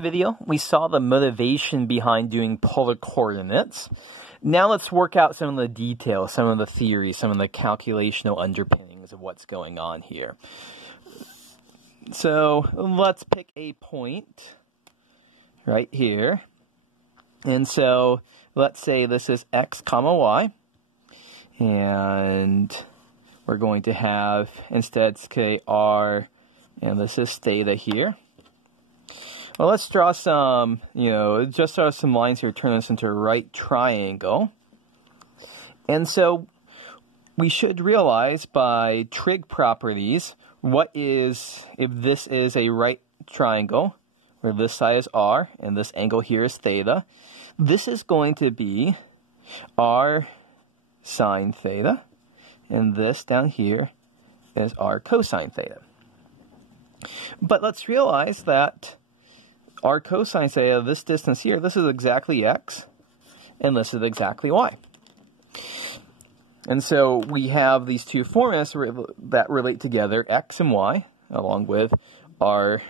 video, we saw the motivation behind doing polar coordinates. Now let's work out some of the details, some of the theories, some of the calculational underpinnings of what's going on here. So let's pick a point right here. And so let's say this is x comma y. And we're going to have, instead, say r, and this is theta here. Well, let's draw some, just draw some lines here, turn this into a right triangle. And so we should realize by trig properties, if this is a right triangle, where this side is r, and this angle here is theta, this is going to be r sine theta, and this down here is r cosine theta. But let's realize that r cosine theta, this distance here, this is exactly x, and this is exactly y. And so we have these two formulas that relate together, x and y, along with that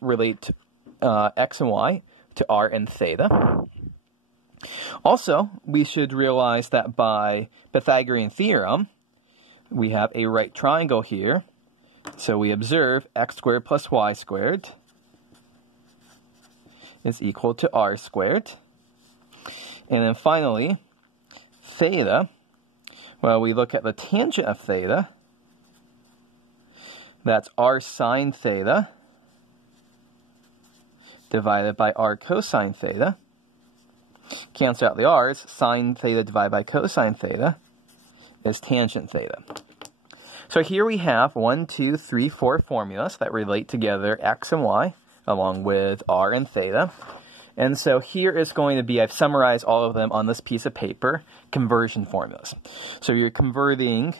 relate x and y to r and theta. Also, we should realize that by Pythagorean Theorem, we have a right triangle here. So we observe x squared plus y squared is equal to r squared. And then finally, theta, well, we look at the tangent of theta. That's r sine theta divided by r cosine theta. Cancel out the r's. Sine theta divided by cosine theta is tangent theta. So here we have 1, 2, 3, 4 formulas that relate together x and y, along with r and theta. And so here is going to be, I've summarized all of them on this piece of paper, conversion formulas. So you're converting,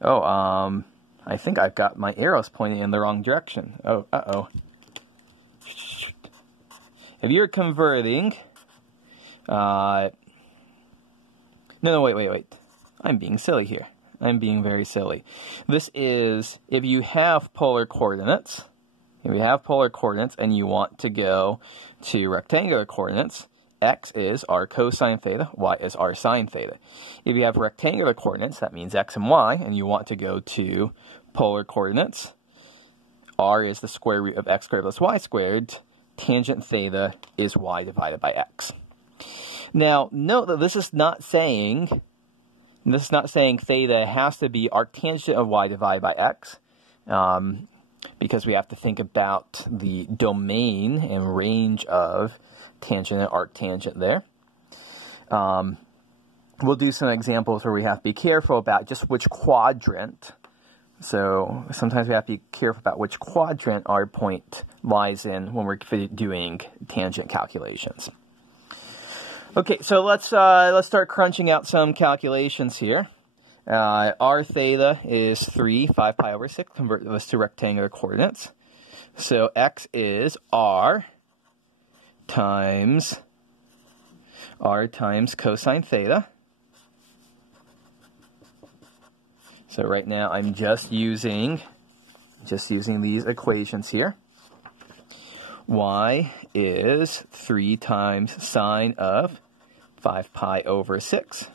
I think I've got my arrows pointing in the wrong direction. Oh, uh-oh. If you're converting, wait. I'm being silly here. I'm being very silly. This is, if you have polar coordinates, and you want to go to rectangular coordinates, x is r cosine theta, y is r sine theta. If you have rectangular coordinates, that means x and y, and you want to go to polar coordinates, r is the square root of x squared plus y squared, tangent theta is y divided by x. Now, note that this is not saying theta has to be arctangent of y divided by x, because we have to think about the domain and range of tangent and arctangent there. We'll do some examples where we have to be careful about just which quadrant. So sometimes we have to be careful about which quadrant our point lies in when we're doing tangent calculations. Okay, so let's start crunching out some calculations here. R theta is 5 pi over 6. Convert this to rectangular coordinates. So x is r times cosine theta. So right now I'm just using these equations here. Y is 3 times sine of 5 pi over 6.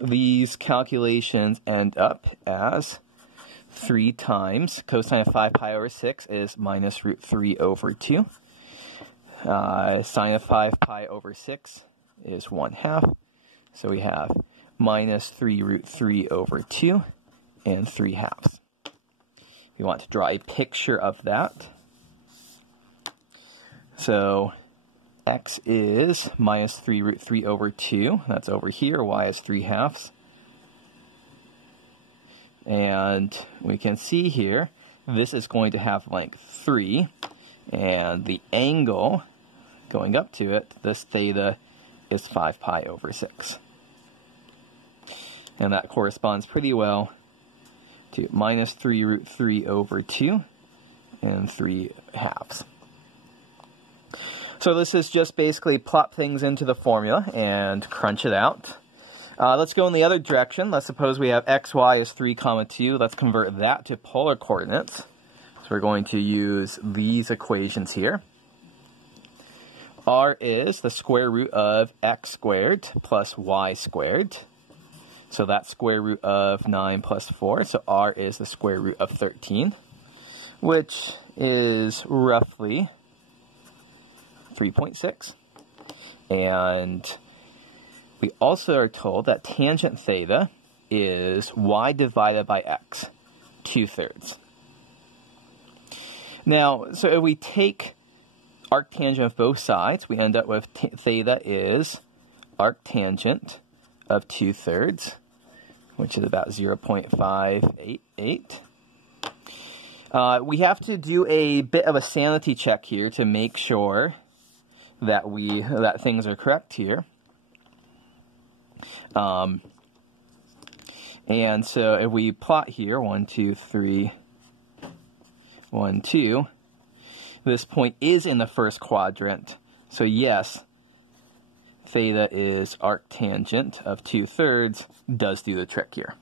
These calculations end up as 3 times cosine of 5 pi over 6 is minus root 3 over 2. Sine of 5 pi over 6 is 1/2. So we have minus 3 root 3 over 2 and 3/2. We want to draw a picture of that. So x is minus 3 root 3 over 2. That's over here. Y is 3/2. And we can see here, this is going to have length 3. And the angle going up to it, this theta, is 5 pi over 6. And that corresponds pretty well to minus 3 root 3 over 2 and 3/2. So this is just basically plot things into the formula and crunch it out. Let's go in the other direction. Let's suppose we have xy is 3, 2. Let's convert that to polar coordinates. So we're going to use these equations here. R is the square root of x squared plus y squared. So that's square root of 9 plus 4. So R is the square root of 13, which is roughly 3.6. And we also are told that tangent theta is y divided by x, 2/3. Now, so if we take arctangent of both sides, we end up with theta is arctangent of 2/3, which is about 0.588. We have to do a bit of a sanity check here to make sure that things are correct here. And so if we plot here, 1, 2, 3, 1, 2, this point is in the first quadrant. So yes, theta is arctangent of 2/3 does do the trick here.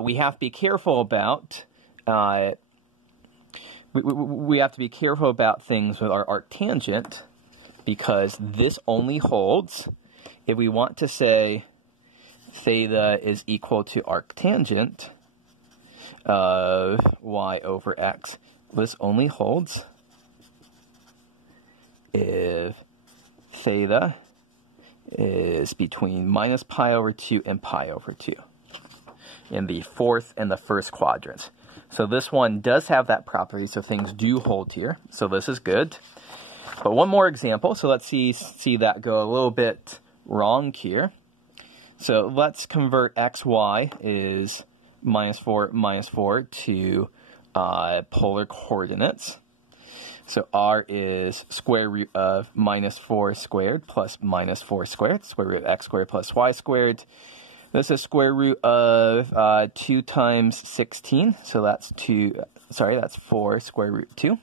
We have to be careful about we have to be careful about things with our arctangent, because this only holds if we want to say theta is equal to arctangent of y over x. This only holds if theta is between minus pi over 2 and pi over 2 in the fourth and the first quadrants. So this one does have that property, so things do hold here. So this is good. But one more example. So let's see that go a little bit wrong here. So let's convert xy is minus 4 to polar coordinates. So r is square root of minus 4 squared plus minus 4 squared, square root of x squared plus y squared. This is square root of 2 times 16, so that's 4 square root 2.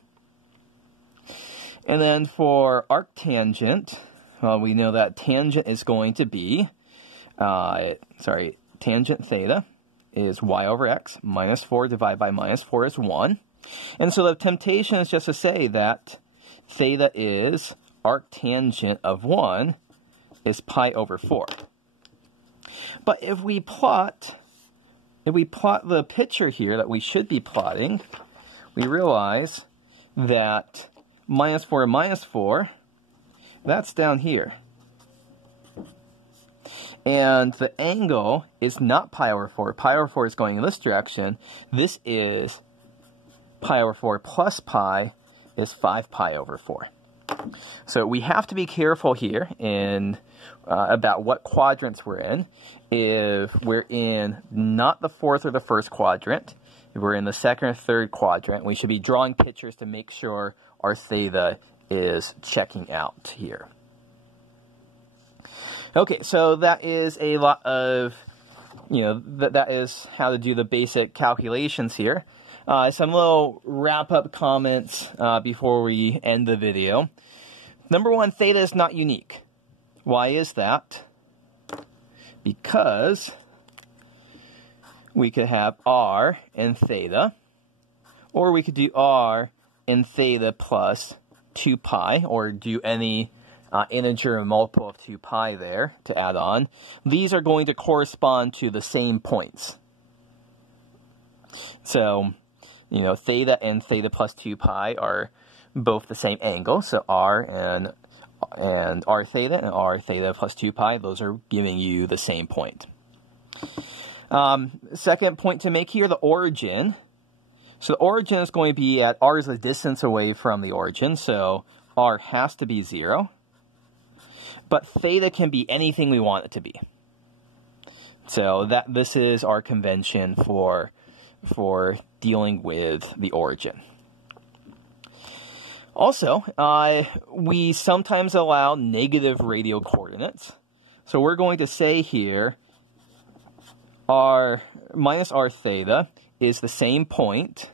And then for arctangent, we know that tangent is going to be, tangent theta is y over x, minus 4 divided by minus 4 is 1. And so the temptation is just to say that theta is arctangent of 1 is pi over 4. But if we plot the picture here that we should be plotting, we realize that minus 4 and minus 4, that's down here. And the angle is not pi over 4. Pi over 4 is going in this direction. This is pi over 4 plus pi is 5 pi over 4. So we have to be careful here about what quadrants we're in. If we're in not the fourth or the first quadrant, if we're in the second or third quadrant, we should be drawing pictures to make sure our theta is checking out here. Okay, so that is a lot of, that is how to do the basic calculations here. Some little wrap-up comments before we end the video. Number one, theta is not unique. Why is that? Because we could have r and theta, or we could do r and theta plus 2 pi, or do any integer multiple of 2 pi there to add on. These are going to correspond to the same points. So, theta and theta plus 2 pi are both the same angle. So r and r theta and r theta plus 2 pi, those are giving you the same point. Second point to make here, the origin. So the origin is going to be at r is the distance away from the origin, so r has to be 0. But theta can be anything we want it to be. So this is our convention for dealing with the origin. Also, we sometimes allow negative radial coordinates. So we're going to say here, r minus r theta is the same point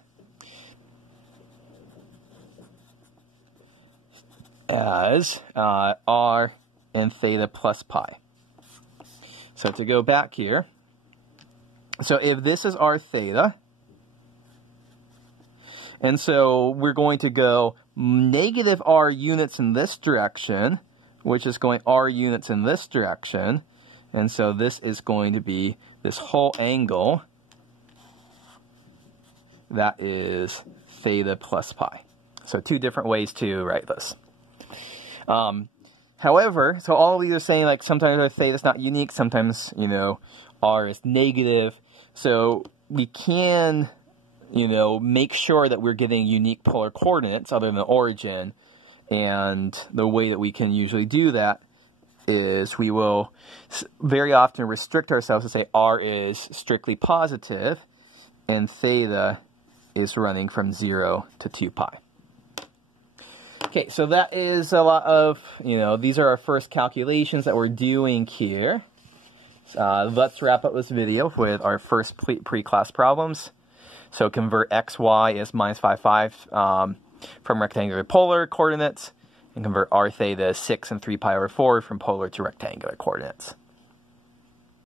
as r and theta plus pi. So to go back here, so if this is r theta, And so we're going to go negative r units in this direction, which is going r units in this direction. And so this is going to be this whole angle that is theta plus pi. So two different ways to write this. However, so all of these are saying like sometimes our theta is not unique, sometimes, you know, r is negative. So we can, you know, make sure that we're getting unique polar coordinates other than the origin. And the way that we can usually do that is we will very often restrict ourselves to say r is strictly positive and theta is running from 0 to 2 pi. Okay, so that is a lot of, you know, these are our first calculations that we're doing here. Let's wrap up this video with our first pre-class problems. So convert xy as minus 5, 5 from rectangular to polar coordinates, and convert r theta as 6 and 3 pi over 4 from polar to rectangular coordinates.